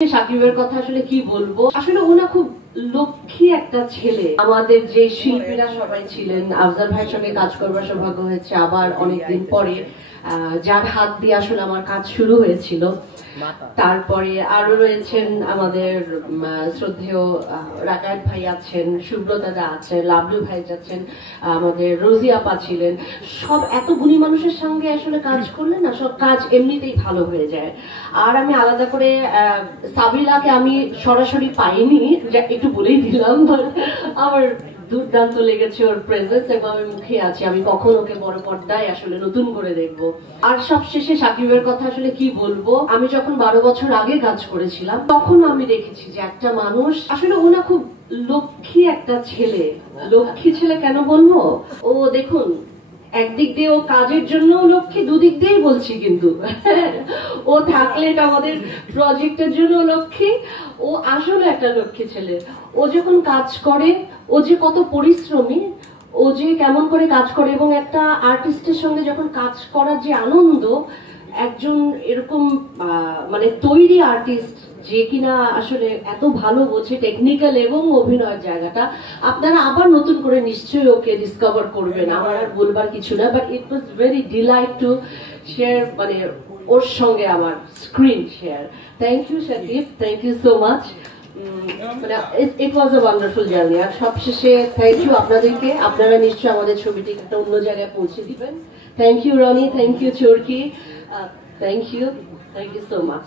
সাকিবের কথা আসলে কি বলবো, আসলে ওনা খুব লক্ষ্মী একটা ছেলে। আমাদের যে শিল্পীরা সবাই ছিলেন, আফজাল ভাইয়ের সঙ্গে কাজ করবার সৌভাগ্য হয়েছে আবার অনেকদিন পরে, যার হাত দিয়ে আসলে আমার কাজ শুরু হয়েছিল। তারপরে আরো রয়েছেন আমাদের শ্রদ্ধেয় রাকায়েত ভাই আছেন, সুব্রতাদা আছেন, লাবলু ভাই আছেন, আমাদের রোজি আপা ছিলেন। সব এত গুণী মানুষের সঙ্গে আসলে কাজ করলে না, সব কাজ এমনিতেই ভালো হয়ে যায়। আর আমি আলাদা করে সাবিলাকে আমি সরাসরি পাইনি, একটু বলেই দিলাম, আমার দুর্দান্ত লেগেছে ওর প্রেজেন্স এবং আমি মুখে আছি, আমি কখন ওকে বড় পর্দায় আসলে নতুন করে দেখবো। আর সবশেষে সাকিবের কথা আসলে কি বলবো, আমি যখন 12 বছর আগে কাজ করেছিলাম তখন আমি দেখেছি যে একটা মানুষ আসলে ওনা খুব লক্ষ্মী একটা ছেলে। লক্ষ্মী ছেলে কেন বলবো, ও দেখুন একদিক দিয়ে ও কাজের জন্য লক্ষ্মী, দুদিক দিয়েই বলছি কিন্তু ও থাকলে এটা আমাদের প্রজেক্টের জন্য লক্ষ্মী। ও আসলে একটা লক্ষ্মী ছেলে। ও যখন কাজ করে, ও যে কত পরিশ্রমী, ও যে কেমন করে কাজ করে, এবং একটা আর্টিস্টের সঙ্গে যখন কাজ করার যে আনন্দ, একজন এরকম মানে তৈরি আর্টিস্ট যে কিনা আসলে এত ভালো বোঝে টেকনিক্যাল এবং অভিনয়ের জায়গাটা, আপনারা আবার নতুন করে নিশ্চয়ই ওকে ডিসকভার করবেন, আমার আর বলবার কিছু না। But it was very delight to share, মানে ওর সঙ্গে আমার screen share. Thank you Sakib, thank you so much. It was a wonderful journey. আর সবশেষে থ্যাংক ইউ আপনাদেরকে, আপনারা নিশ্চয়ই আমাদের ছবিটি একটা অন্য জায়গায় পৌঁছে দিবেন। Thank you Rony, thank you Chorki, thank you so much.